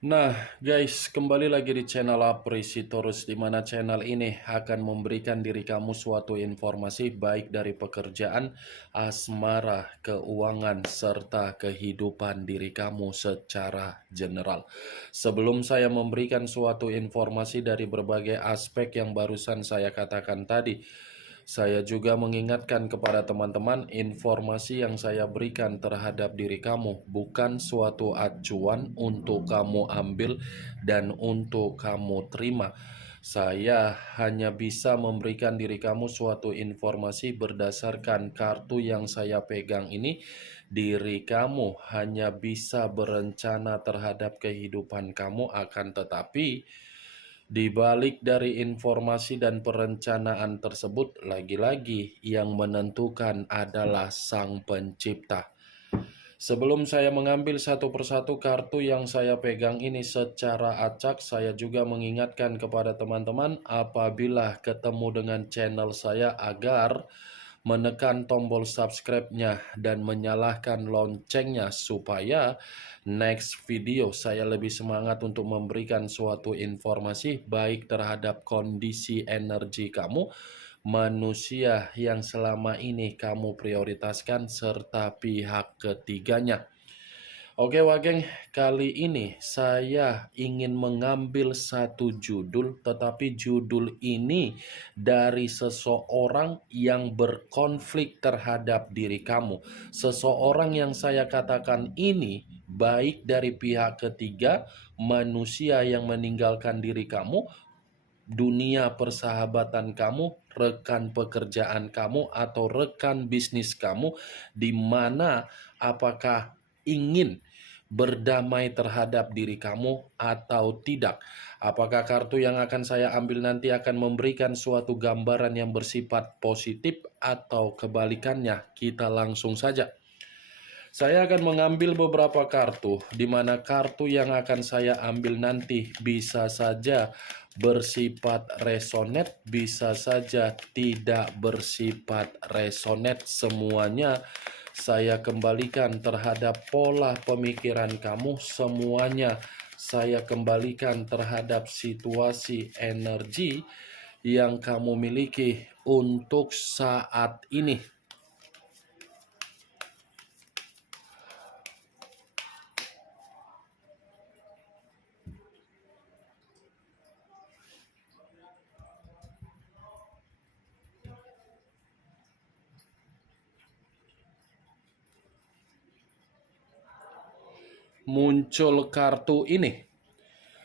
Nah, guys, kembali lagi di channel Apresitorus, di mana channel ini akan memberikan diri kamu suatu informasi baik dari pekerjaan, asmara, keuangan, serta kehidupan diri kamu secara general. Sebelum saya memberikan suatu informasi dari berbagai aspek yang barusan saya katakan tadi, saya juga mengingatkan kepada teman-teman, informasi yang saya berikan terhadap diri kamu bukan suatu acuan untuk kamu ambil dan untuk kamu terima. Saya hanya bisa memberikan diri kamu suatu informasi berdasarkan kartu yang saya pegang ini. Diri kamu hanya bisa berencana terhadap kehidupan kamu, akan tetapi di balik dari informasi dan perencanaan tersebut, lagi-lagi yang menentukan adalah Sang Pencipta. Sebelum saya mengambil satu persatu kartu yang saya pegang ini secara acak, saya juga mengingatkan kepada teman-teman apabila ketemu dengan channel saya agar menekan tombol subscribe-nya dan menyalakan loncengnya supaya next video saya lebih semangat untuk memberikan suatu informasi baik terhadap kondisi energi kamu, manusia yang selama ini kamu prioritaskan, serta pihak ketiganya. Oke Wageng, kali ini saya ingin mengambil satu judul, tetapi judul ini dari seseorang yang berkonflik terhadap diri kamu. Seseorang yang saya katakan ini baik dari pihak ketiga, manusia yang meninggalkan diri kamu, dunia persahabatan kamu, rekan pekerjaan kamu, atau rekan bisnis kamu, di mana apakah ingin berdamai terhadap diri kamu atau tidak. Apakah kartu yang akan saya ambil nanti akan memberikan suatu gambaran yang bersifat positif atau kebalikannya? Kita langsung saja. Saya akan mengambil beberapa kartu, di mana kartu yang akan saya ambil nanti bisa saja bersifat resonate, bisa saja tidak bersifat resonate. Semuanya saya kembalikan terhadap pola pemikiran kamu, semuanya saya kembalikan terhadap situasi energi yang kamu miliki untuk saat ini. Muncul kartu ini.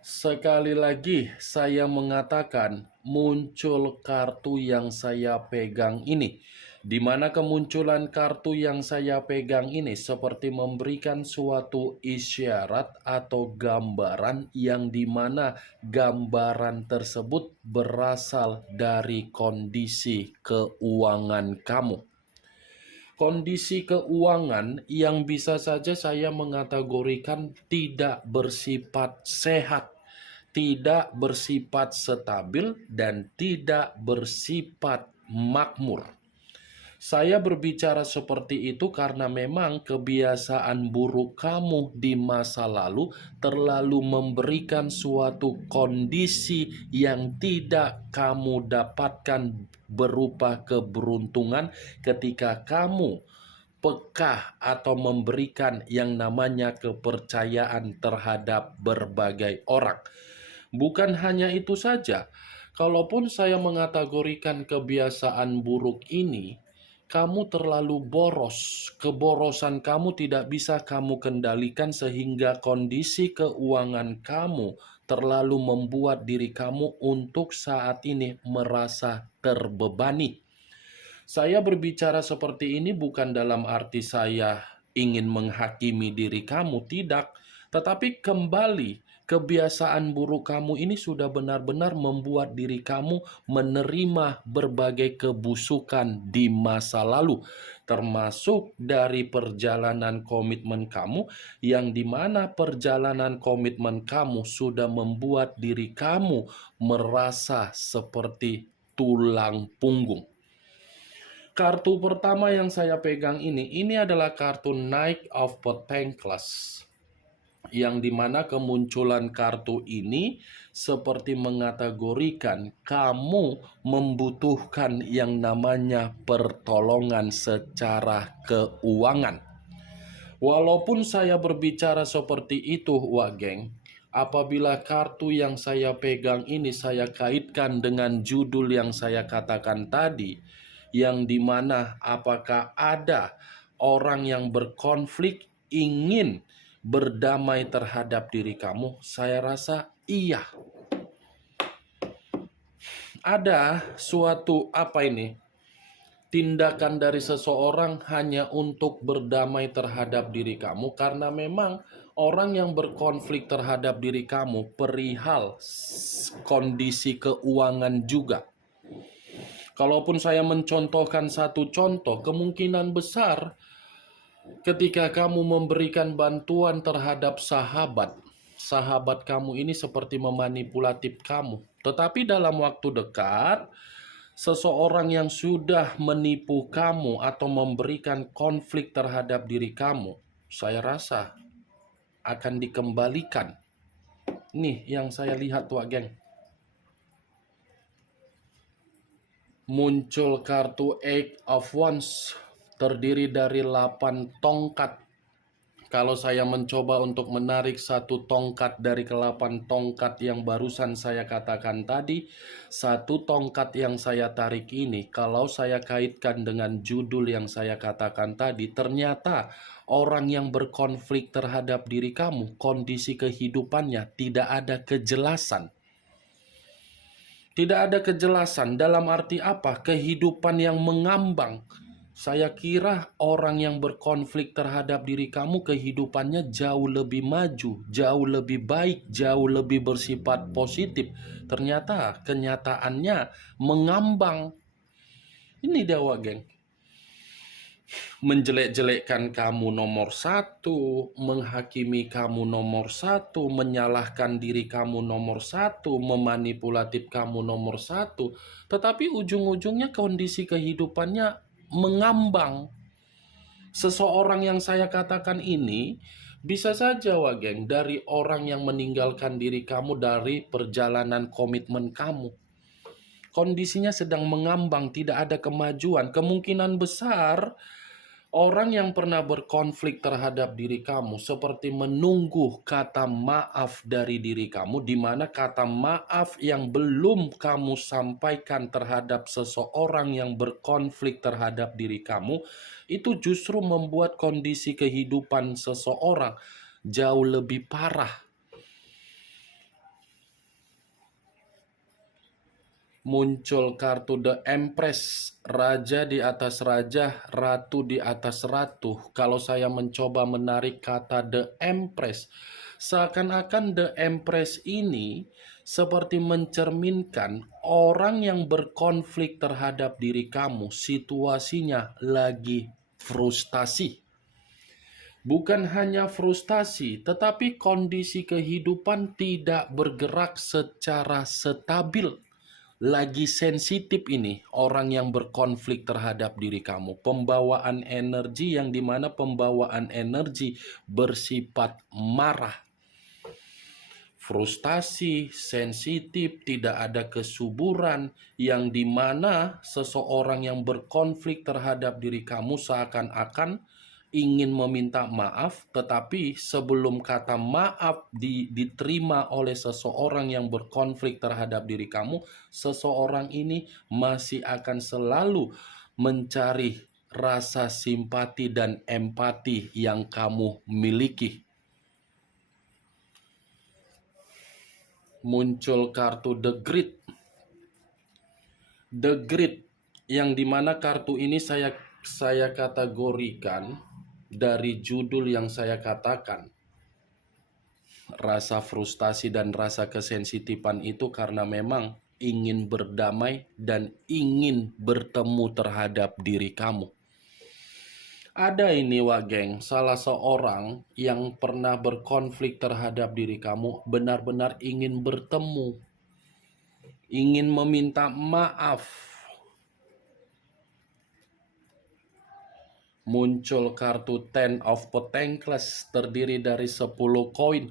Sekali lagi saya mengatakan muncul kartu yang saya pegang ini. Di mana kemunculan kartu yang saya pegang ini seperti memberikan suatu isyarat atau gambaran yang dimana gambaran tersebut berasal dari kondisi keuangan kamu. Kondisi keuangan yang bisa saja saya mengategorikan tidak bersifat sehat, tidak bersifat stabil, dan tidak bersifat makmur. Saya berbicara seperti itu karena memang kebiasaan buruk kamu di masa lalu terlalu memberikan suatu kondisi yang tidak kamu dapatkan berupa keberuntungan ketika kamu peka atau memberikan yang namanya kepercayaan terhadap berbagai orang. Bukan hanya itu saja, kalaupun saya mengategorikan kebiasaan buruk ini, kamu terlalu boros. Keborosan kamu tidak bisa kamu kendalikan sehingga kondisi keuangan kamu terlalu membuat diri kamu untuk saat ini merasa terbebani. Saya berbicara seperti ini bukan dalam arti saya ingin menghakimi diri kamu, tidak. Tetapi kembali, kebiasaan buruk kamu ini sudah benar-benar membuat diri kamu menerima berbagai kebusukan di masa lalu, termasuk dari perjalanan komitmen kamu, yang dimana perjalanan komitmen kamu sudah membuat diri kamu merasa seperti tulang punggung. Kartu pertama yang saya pegang ini adalah kartu Knight of Pentacles. yang dimana kemunculan kartu ini seperti mengategorikan kamu membutuhkan yang namanya pertolongan secara keuangan. Walaupun saya berbicara seperti itu, Wak Geng, apabila kartu yang saya pegang ini saya kaitkan dengan judul yang saya katakan tadi, yang dimana apakah ada orang yang berkonflik ingin berdamai terhadap diri kamu? Saya rasa iya. Ada suatu tindakan dari seseorang hanya untuk berdamai terhadap diri kamu, karena memang orang yang berkonflik terhadap diri kamu perihal kondisi keuangan juga. Kalaupun saya mencontohkan satu contoh, kemungkinan besar ketika kamu memberikan bantuan terhadap sahabat kamu ini seperti memanipulatif kamu. Tetapi dalam waktu dekat, seseorang yang sudah menipu kamu atau memberikan konflik terhadap diri kamu, saya rasa akan dikembalikan. Nih yang saya lihat, Wak Geng. Muncul kartu Eight of Wands, terdiri dari 8 tongkat. Kalau saya mencoba untuk menarik satu tongkat dari ke-8 tongkat yang barusan saya katakan tadi, satu tongkat yang saya tarik ini, kalau saya kaitkan dengan judul yang saya katakan tadi, ternyata orang yang berkonflik terhadap diri kamu, kondisi kehidupannya tidak ada kejelasan. Tidak ada kejelasan dalam arti apa? Kehidupan yang mengambang. Saya kira orang yang berkonflik terhadap diri kamu kehidupannya jauh lebih maju, jauh lebih baik, jauh lebih bersifat positif. Ternyata kenyataannya mengambang. Ini dia, Wak Geng. Menjelek-jelekkan kamu nomor 1, menghakimi kamu nomor 1, menyalahkan diri kamu nomor 1, memanipulatif kamu nomor 1. Tetapi ujung-ujungnya kondisi kehidupannya mengambang. Seseorang yang saya katakan ini bisa saja, Wak Geng, dari orang yang meninggalkan diri kamu dari perjalanan komitmen kamu. Kondisinya sedang mengambang, tidak ada kemajuan. Kemungkinan besar orang yang pernah berkonflik terhadap diri kamu seperti menunggu kata maaf dari diri kamu, di mana kata maaf yang belum kamu sampaikan terhadap seseorang yang berkonflik terhadap diri kamu, itu justru membuat kondisi kehidupan seseorang jauh lebih parah. Muncul kartu The Empress, raja di atas raja, ratu di atas ratu. Kalau saya mencoba menarik kata The Empress, seakan-akan The Empress ini seperti mencerminkan orang yang berkonflik terhadap diri kamu, situasinya lagi frustasi. Bukan hanya frustasi, tetapi kondisi kehidupan tidak bergerak secara stabil. Lagi sensitif ini orang yang berkonflik terhadap diri kamu. Pembawaan energi yang dimana pembawaan energi bersifat marah, frustasi, sensitif, tidak ada kesuburan, yang dimana seseorang yang berkonflik terhadap diri kamu seakan-akan ingin meminta maaf, tetapi sebelum kata maaf diterima oleh seseorang yang berkonflik terhadap diri kamu, seseorang ini masih akan selalu mencari rasa simpati dan empati yang kamu miliki. Muncul kartu The Grid. The Grid, yang dimana kartu ini saya kategorikan dari judul yang saya katakan. Rasa frustasi dan rasa kesensitifan itu karena memang ingin berdamai dan ingin bertemu terhadap diri kamu. Ada ini, Wak Geng, salah seorang yang pernah berkonflik terhadap diri kamu benar-benar ingin bertemu, ingin meminta maaf. Muncul kartu Ten of Pentacles terdiri dari 10 koin.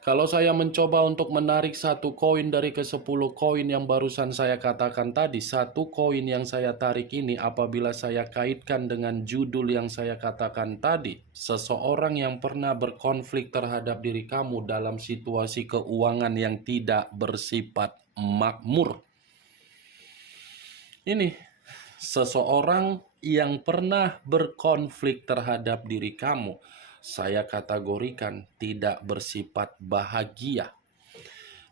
Kalau saya mencoba untuk menarik satu koin dari ke-10 koin yang barusan saya katakan tadi, satu koin yang saya tarik ini apabila saya kaitkan dengan judul yang saya katakan tadi, seseorang yang pernah berkonflik terhadap diri kamu dalam situasi keuangan yang tidak bersifat makmur. Ini seseorang yang pernah berkonflik terhadap diri kamu, saya kategorikan tidak bersifat bahagia.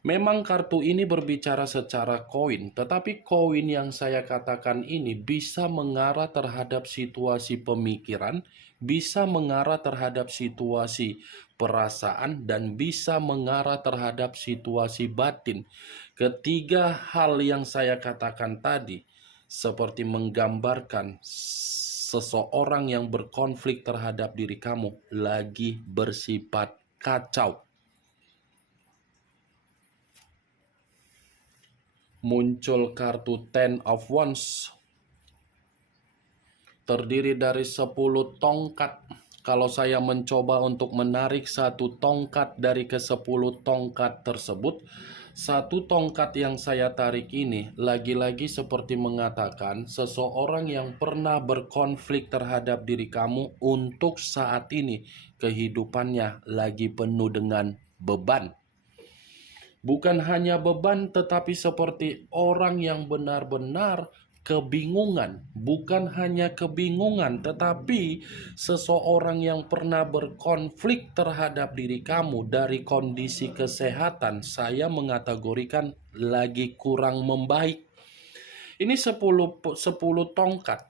Memang kartu ini berbicara secara koin, tetapi koin yang saya katakan ini bisa mengarah terhadap situasi pemikiran, bisa mengarah terhadap situasi perasaan, dan bisa mengarah terhadap situasi batin. Ketiga hal yang saya katakan tadi seperti menggambarkan seseorang yang berkonflik terhadap diri kamu lagi bersifat kacau. Muncul kartu Ten of Wands terdiri dari 10 tongkat. Kalau saya mencoba untuk menarik satu tongkat dari ke-10 tongkat tersebut, satu tongkat yang saya tarik ini lagi-lagi seperti mengatakan seseorang yang pernah berkonflik terhadap diri kamu untuk saat ini kehidupannya lagi penuh dengan beban. Bukan hanya beban, tetapi seperti orang yang benar-benar kebingungan. Bukan hanya kebingungan, tetapi seseorang yang pernah berkonflik terhadap diri kamu dari kondisi kesehatan, saya mengategorikan lagi kurang membaik. Ini 10 tongkat.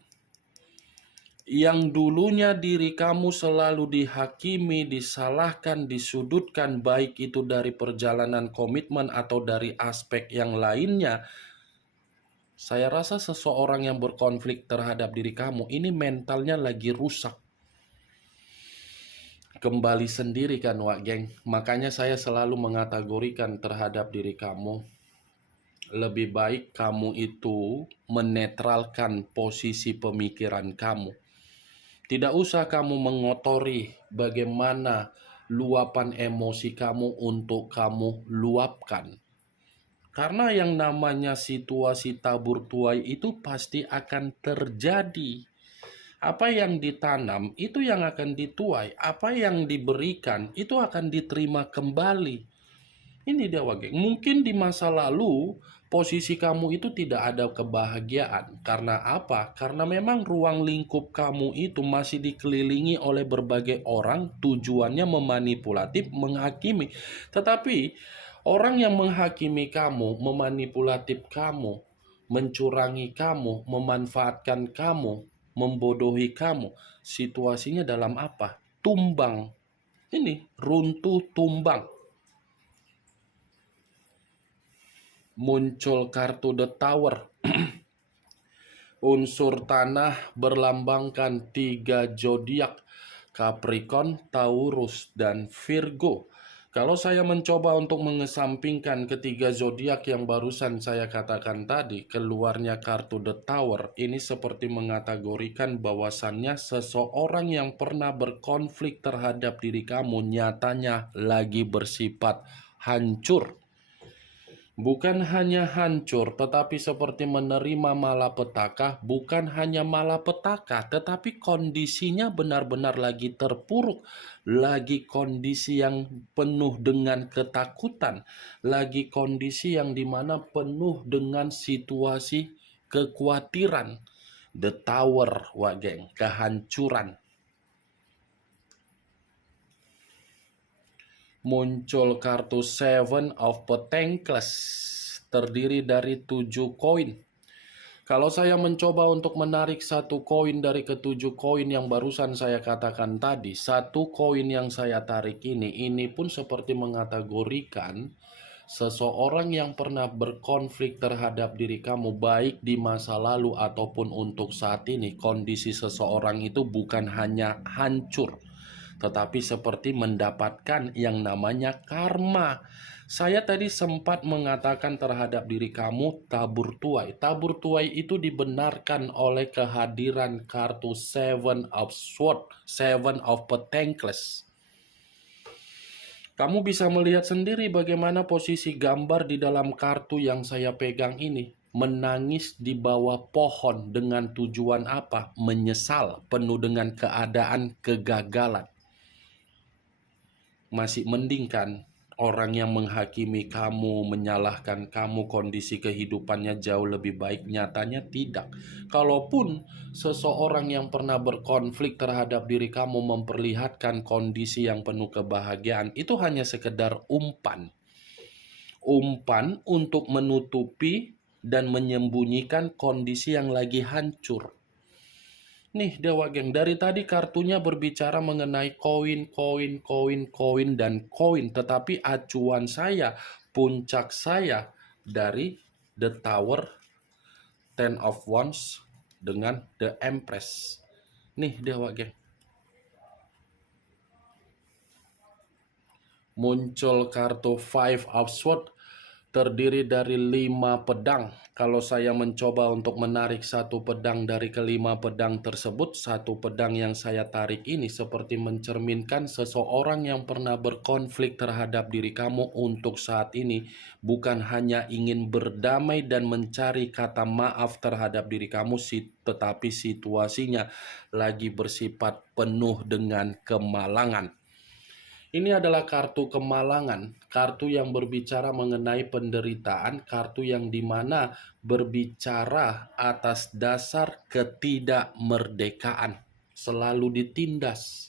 Yang dulunya diri kamu selalu dihakimi, disalahkan, disudutkan, baik itu dari perjalanan komitmen atau dari aspek yang lainnya. Saya rasa seseorang yang berkonflik terhadap diri kamu ini mentalnya lagi rusak. Kembali sendiri kan Wak Geng. Makanya saya selalu mengategorikan terhadap diri kamu, lebih baik kamu itu menetralkan posisi pemikiran kamu. Tidak usah kamu mengotori bagaimana luapan emosi kamu untuk kamu luapkan. Karena yang namanya situasi tabur tuai itu pasti akan terjadi. Apa yang ditanam itu yang akan dituai. Apa yang diberikan itu akan diterima kembali. Ini dia Wage. Mungkin di masa lalu posisi kamu itu tidak ada kebahagiaan. Karena apa? Karena memang ruang lingkup kamu itu masih dikelilingi oleh berbagai orang, tujuannya memanipulatif, menghakimi. Tetapi orang yang menghakimi kamu, memanipulatif kamu, mencurangi kamu, memanfaatkan kamu, membodohi kamu, situasinya dalam apa? Tumbang. Ini runtuh tumbang. Muncul kartu The Tower. Unsur tanah berlambangkan 3 zodiak, Capricorn, Taurus, dan Virgo. Kalau saya mencoba untuk mengesampingkan ketiga zodiak yang barusan saya katakan tadi, keluarnya kartu The Tower, ini seperti mengategorikan bahwasannya seseorang yang pernah berkonflik terhadap diri kamu nyatanya lagi bersifat hancur. Bukan hanya hancur, tetapi seperti menerima malapetaka. Bukan hanya malapetaka, tetapi kondisinya benar-benar lagi terpuruk. Lagi kondisi yang penuh dengan ketakutan. Lagi kondisi yang dimana penuh dengan situasi kekhawatiran. The Tower, Wak Geng, kehancuran. Muncul kartu Seven of Pentacles terdiri dari 7 koin. Kalau saya mencoba untuk menarik satu koin dari ke-7 koin yang barusan saya katakan tadi, satu koin yang saya tarik ini pun seperti mengategorikan seseorang yang pernah berkonflik terhadap diri kamu, baik di masa lalu ataupun untuk saat ini. Kondisi seseorang itu bukan hanya hancur, tetapi seperti mendapatkan yang namanya karma. Saya tadi sempat mengatakan terhadap diri kamu tabur tuai. Tabur tuai itu dibenarkan oleh kehadiran kartu Seven of Swords, Seven of Pentacles. Kamu bisa melihat sendiri bagaimana posisi gambar di dalam kartu yang saya pegang ini. Menangis di bawah pohon dengan tujuan apa? Menyesal, penuh dengan keadaan kegagalan. Masih mending kan orang yang menghakimi kamu, menyalahkan kamu, kondisi kehidupannya jauh lebih baik. Nyatanya tidak. Kalaupun seseorang yang pernah berkonflik terhadap diri kamu memperlihatkan kondisi yang penuh kebahagiaan, itu hanya sekedar umpan. Umpan untuk menutupi dan menyembunyikan kondisi yang lagi hancur. Nih Dewa Geng, dari tadi kartunya berbicara mengenai koin, dan koin. Tetapi acuan saya, puncak saya dari The Tower, Ten of Wands, dengan The Empress. Nih Dewa Geng, muncul kartu Five of Swords, terdiri dari 5 pedang. Kalau saya mencoba untuk menarik satu pedang dari kelima pedang tersebut, satu pedang yang saya tarik ini seperti mencerminkan seseorang yang pernah berkonflik terhadap diri kamu untuk saat ini bukan hanya ingin berdamai dan mencari kata maaf terhadap diri kamu, tetapi situasinya lagi bersifat penuh dengan kemalangan. Ini adalah kartu kemalangan, kartu yang berbicara mengenai penderitaan, kartu yang dimana berbicara atas dasar ketidakmerdekaan, selalu ditindas.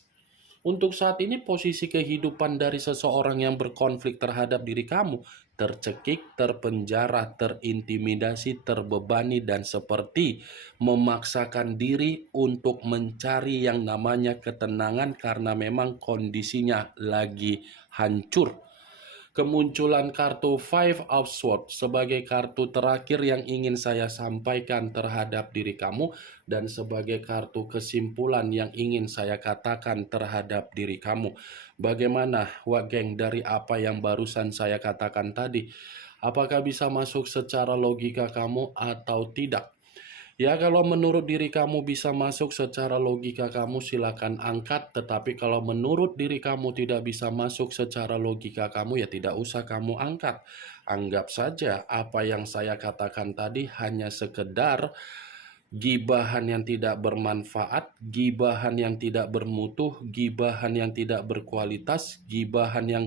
Untuk saat ini posisi kehidupan dari seseorang yang berkonflik terhadap diri kamu tercekik, terpenjara, terintimidasi, terbebani, dan seperti memaksakan diri untuk mencari yang namanya ketenangan karena memang kondisinya lagi hancur. Kemunculan kartu Five of Swords sebagai kartu terakhir yang ingin saya sampaikan terhadap diri kamu dan sebagai kartu kesimpulan yang ingin saya katakan terhadap diri kamu. Bagaimana Wak Geng dari apa yang barusan saya katakan tadi? Apakah bisa masuk secara logika kamu atau tidak? Ya, kalau menurut diri kamu bisa masuk secara logika kamu silakan angkat. Tetapi kalau menurut diri kamu tidak bisa masuk secara logika kamu, ya tidak usah kamu angkat. Anggap saja apa yang saya katakan tadi hanya sekedar gibahan yang tidak bermanfaat, gibahan yang tidak bermutu, gibahan yang tidak berkualitas, gibahan yang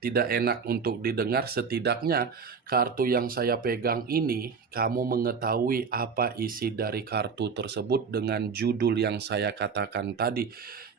tidak enak untuk didengar. Setidaknya kartu yang saya pegang ini, kamu mengetahui apa isi dari kartu tersebut dengan judul yang saya katakan tadi.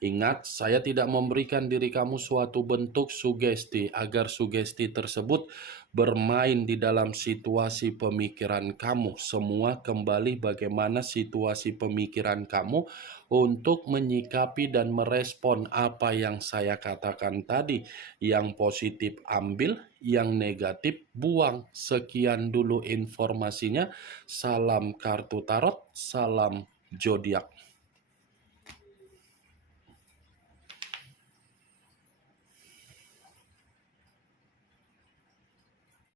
Ingat, saya tidak memberikan diri kamu suatu bentuk sugesti agar sugesti tersebut bermain di dalam situasi pemikiran kamu. Semua kembali bagaimana situasi pemikiran kamu untuk menyikapi dan merespon apa yang saya katakan tadi. Yang positif ambil, yang negatif buang. Sekian dulu informasinya. Salam kartu tarot, salam zodiak.